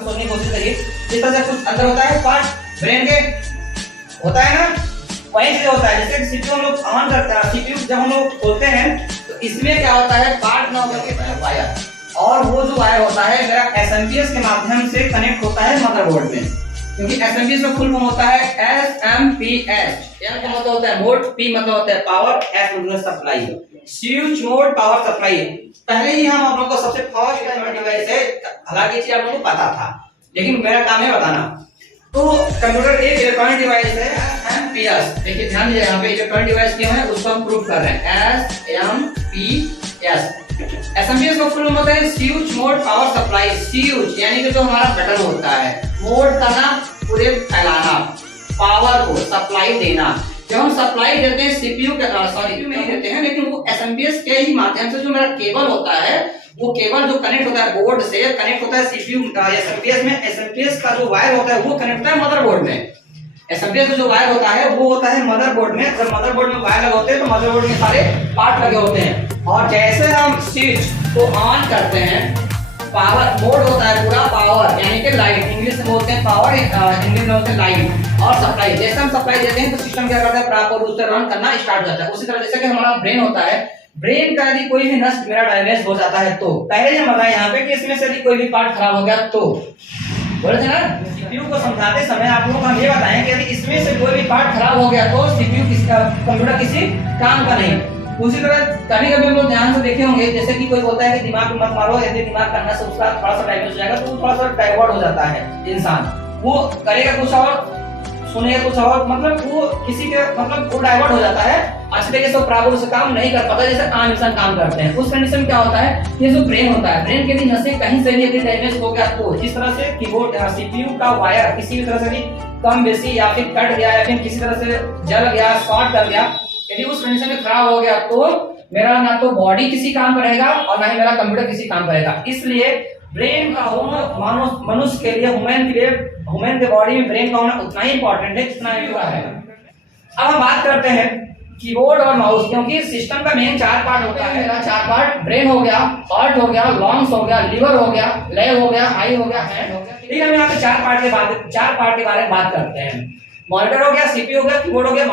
सोचने की कोशिश करिए। इस तरह से कुछ अंदर होता है पार्ट ब्रेन के, होता है ना, वही चीज होता है। जैसे सीपीयू हम लोग ऑन करते हैं, सीपीयू जब हम लोग खोलते हैं तो इसमें क्या होता है, पार्ट ना होकर के वायर, और वो जो वायर होता है मेरा एसएमपीएस के माध्यम से कनेक्ट होता है मदरबोर्ड में, क्योंकि एसएमपीएस का फुल फॉर्म होता है एसएमपीएस। एम का मतलब होता है मोड, पी मतलब होता है पावर, एस मतलब supply, switch mode power supply. पहले ही हम आप लोगों को सबसे फर्स्ट डिवाइस है, हालांकि चीज आप लोगों को पता था, लेकिन मेरा काम है बताना। तो कंप्यूटर एक इलेक्ट्रॉनिक डिवाइस है एसएमपीएस। देखिए ध्यान दीजिए, यहाँ पे इलेक्ट्रॉनिक डिवाइस क्या है उसको हम प्रूव कर रहे हैं, एसएमपीएस। एसएमपीएस का फुल होता है switch mode power supply. Switch यानी कि जो हमारा बटन होता है, मोड करना पूरे फैलाना, पावर को सप्लाई देना। जब हम सप्लाई देते हैं सीपीयू के सॉरी में देते हैं, लेकिन वो एसएमपीएस के ही माध्यम से जो मेरा केबल होता है, वो केबल जो कनेक्ट होता है बोर्ड से कनेक्ट होता है सीपीयू एसएमपीएस में। एसएमपीएस का जो वायर होता है वो कनेक्ट होता है मदरबोर्ड में। एसएमपीएस का जो वायर होता है वो होता है मदरबोर्ड में। जब मदरबोर्ड में वायर लगे होते हैं तो मदरबोर्ड में सारे पार्ट लगे होते हैं, और जैसे हम स्विच को ऑन करते हैं, पावर मोड होता है पूरा पावर यानी कि लाइट, इंग्लिश में बोलते हैं पावर, हिंदी में बोलते हैं लाइट, और सप्लाई। जैसे हम सप्लाई देते हैं तो सिस्टम क्या करता है, प्रॉपर रूप से रन करना स्टार्ट हो जाता है। उसी तरह जैसे कि हमारा ब्रेन होता है, ब्रेन का यदि कोई भी नस मेरा डैमेज हो जाता है तो पहले हम बताएं यहाँ पे कि इसमें से यदि कोई भी पार्ट खराब हो गया तो बोले थे ना, सीपीयू को समझाते समय आप लोगों को हम ये बताएं कि यदि इसमें से कोई भी पार्ट खराब हो गया तो सीपीयू किसका, कंप्यूटर किसी काम का नहीं। उसी तरह कभी कभी हम लोग ध्यान से देखे होंगे, जैसे कि कोई बोलता है कि दिमाग मत मारो, यदि दिमाग करना से उसका थोड़ा सा डैमेज हो जाएगा तो थोड़ा सा डाइवर्ट हो जाता है इंसान, वो करेगा कुछ और सुनेगा कुछ और, मतलब वो किसी के मतलब वो डाइवर्ट हो जाता है, अच्छे तरीके से प्रॉपर से काम नहीं कर पाता जैसे आम इंसान काम करते हैं। उस कंडीशन में क्या होता है, ये जो ब्रेन होता है, ब्रेन के भी नसें कहीं से भी यदि डैमेज हो गया तो जिस तरह से कीबोर्ड सीपीयू का वायर किसी भी तरह से भी कम बेसी या फिर कट गया या फिर किसी तरह से जल गया, शॉर्ट कर गया, यदि उस कंडीशन में खराब हो गया तो मेरा ना तो बॉडी किसी काम पर रहेगा और ना ही मेरा कंप्यूटर किसी काम पर रहेगा। इसलिए ब्रेन का होना मनुष्य के लिए, ह्यूमन के बॉडी में ब्रेन का होना उतना ही इंपॉर्टेंट है जितना यूं है। अब हम बात करते हैं कीबोर्ड और माउस, क्योंकि सिस्टम का मेन 4 पार्ट होता है। मेरा 4 पार्ट, ब्रेन हो गया, हार्ट हो गया, लंग्स हो गया, लिवर हो गया, लेग हो गया, आई हो गया, हैंड हो गया। ठीक है, हम यहाँ पे 4 पार्ट के बारे में बात करते हैं। मॉनिटर हो गया, सीपीयू हो गया, कीबोर्ड हो गया।